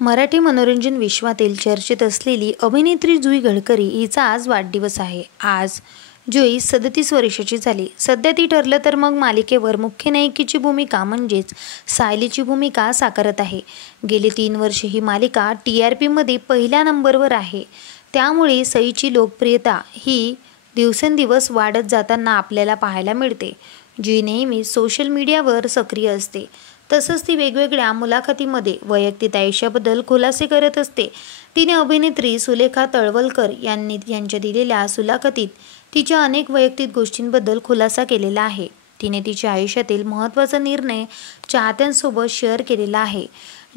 मराठी मनोरंजन विश्वातील चर्चेत असलेली अभिनेत्री जुई गडकरी हिचा आज वाढदिवस आहे। आज जुई 37 वर्षाची झाली। सध्या ती ठरलं तर मग मालिकेवर मुख्य नायिकेची भूमिका म्हणजेच सायलीची भूमिका साकारत आहे। गेली 3 वर्षे ही मालिका TRP मध्ये पहिल्या नंबरवर आहे। त्यामुळे सईची लोकप्रियता ही दिवसेंदिवस वाढत जाताना आपल्याला पाहायला मिळते। जुई नेहमी सोशल मीडियावर सक्रिय असते। तसंच ती वेगवेगळ्या मुलाखतींमध्ये वैयक्तिक आयुष्याबद्दल खुलासे करत असते। तिने अभिनेत्री सुलेखा तळवलकर यांच्या दिलेल्या मुलाखतीत तिच्या अनेक वैयक्तिक गोष्टींबद्दल खुलासा केलेला आहे। तिने तिच्या आयुष्यातील महत्त्वाचा निर्णय चाहत्यांसोबत शेअर केलेला आहे।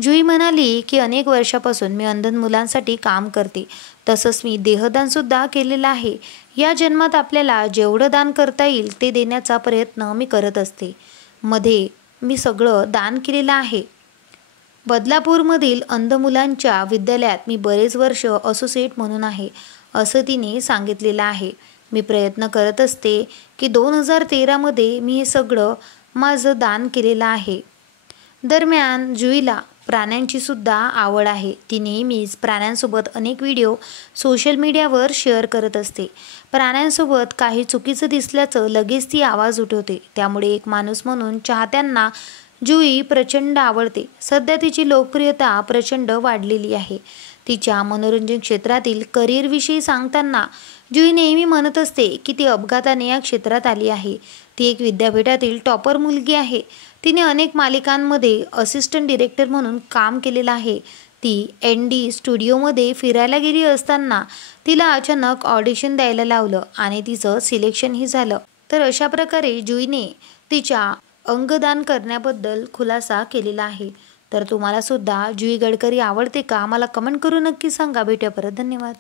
जुई म्हणाली की अनेक वर्षापासून मी अंध मुलांसाठी काम करते। तसंच मी देहदान सुद्धा केलेलं आहे। या जन्मात आपल्याला जेवढं दान करता येईल ते देण्याचा प्रयत्न मी करत असते। मध्ये मी सगळं दान केलेलं आहे। बदलापूरमधील अंध मुलांच्या विद्यालयात मी बरेच वर्ष असोसिएट म्हणून आहे, असं तिने सांगितलेलं आहे। मी प्रयत्न करत असते की 2013 मध्ये मी हे सगळं माझं दान केलेलं आहे। दरम्यान जुईला प्राण्यांची सुद्धा आवड आहे। ती नेहमीच प्राण्यांसोबत अनेक व्हिडिओ सोशल मीडियावर शेअर करत असते। प्राण्यांसोबत काही चुकीचं दिसल्याचं लगेच ती आवाज उठवते। त्यामुळे एक माणूस म्हणून चाहत्यांना जुई प्रचंड आवडते। सध्या तिची लोकप्रियता प्रचंड वाढलेली आहे। तिच्या मनोरंजन क्षेत्रातील करिअरविषयी सांगताना जुई नेहमी म्हणत असते की ती अपघाताने या क्षेत्रात आली आहे। ती एक विद्यापीठातील टॉपर मुलगी आहे। तिने अनेक मालिकांमध्ये असिस्टंट डायरेक्टर म्हणून काम केलेलं आहे। ती ND स्टुडिओमध्ये फिरायला गेली असताना तिला अचानक ऑडिशन द्यायला लावलं आणि तिचं सिलेक्शनही झालं। तर अशा प्रकारे जुईने तिच्या अंगदान करण्याबद्दल खुलासा केलेला आहे। तर तुम्हाला सुद्धा जुई गडकरी आवडते का? मला कमेंट करून नक्की सांगा। भेटूया परत। धन्यवाद।